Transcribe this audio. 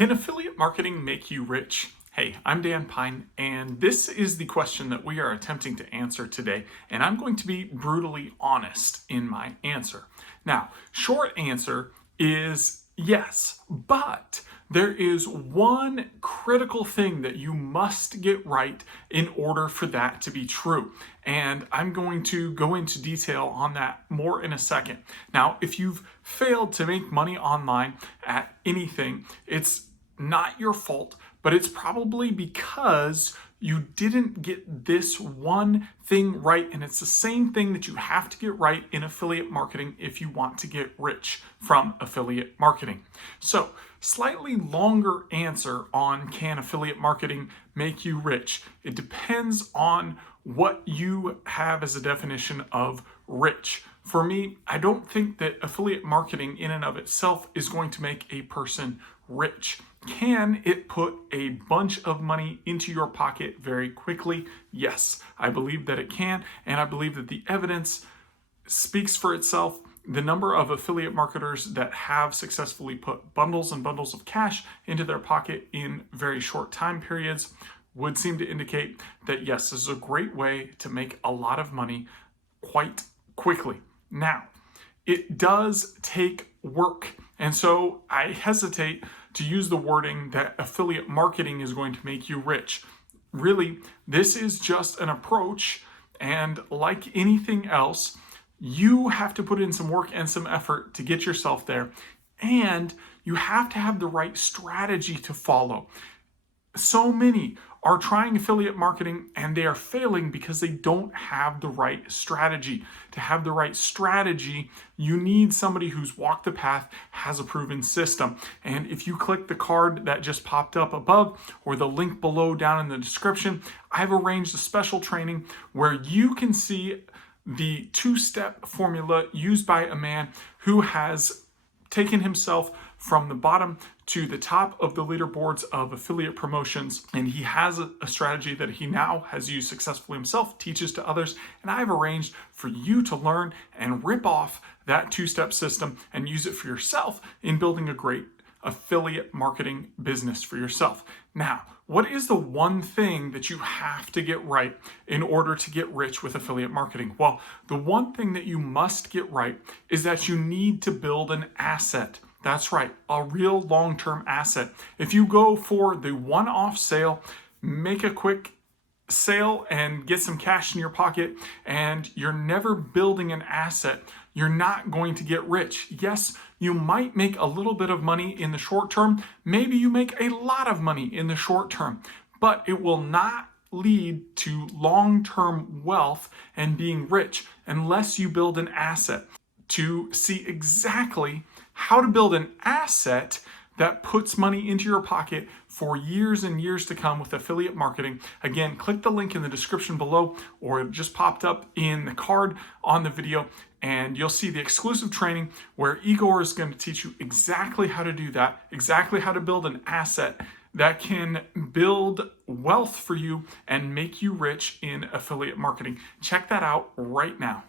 Can affiliate marketing make you rich? Hey, I'm Dan Pine, and this is the question that we are attempting to answer today, and I'm going to be brutally honest in my answer. Now, short answer is yes, but there is one critical thing that you must get right in order for that to be true. And I'm going to go into detail on that more in a second. Now, if you've failed to make money online at anything, it's not your fault, but it's probably because you didn't get this one thing right. And it's the same thing that you have to get right in affiliate marketing if you want to get rich from affiliate marketing. So, slightly longer answer on can affiliate marketing make you rich? It depends on what you have as a definition of rich. For me, I don't think that affiliate marketing in and of itself is going to make a person rich. Can it put a bunch of money into your pocket very quickly? Yes, I believe that it can, and I believe that the evidence speaks for itself. The number of affiliate marketers that have successfully put bundles and bundles of cash into their pocket in very short time periods would seem to indicate that yes, this is a great way to make a lot of money quite quickly. Now, it does take work. And so I hesitate to use the wording that affiliate marketing is going to make you rich. Really, this is just an approach. And like anything else, you have to put in some work and some effort to get yourself there. And you have to have the right strategy to follow. So many are trying affiliate marketing and they are failing because they don't have the right strategy. To have the right strategy, you need somebody who's walked the path, has a proven system. And if you click the card that just popped up above or the link below down in the description, I've arranged a special training where you can see the two-step formula used by a man who has taken himself from the bottom to the top of the leaderboards of affiliate promotions. And he has a strategy that he now has used successfully himself, teaches to others. And I've arranged for you to learn and rip off that two-step system and use it for yourself in building a great affiliate marketing business for yourself. Now, what is the one thing that you have to get right in order to get rich with affiliate marketing? Well, the one thing that you must get right is that you need to build an asset. That's right, a real long-term asset. If you go for the one-off sale, make a quick sale and get some cash in your pocket, and you're never building an asset, you're not going to get rich. Yes, you might make a little bit of money in the short term. Maybe you make a lot of money in the short term, but it will not lead to long-term wealth and being rich unless you build an asset. To see exactly how to build an asset that puts money into your pocket for years and years to come with affiliate marketing. Again, click the link in the description below, or it just popped up in the card on the video, and you'll see the exclusive training where Igor is going to teach you exactly how to do that, exactly how to build an asset that can build wealth for you and make you rich in affiliate marketing. Check that out right now.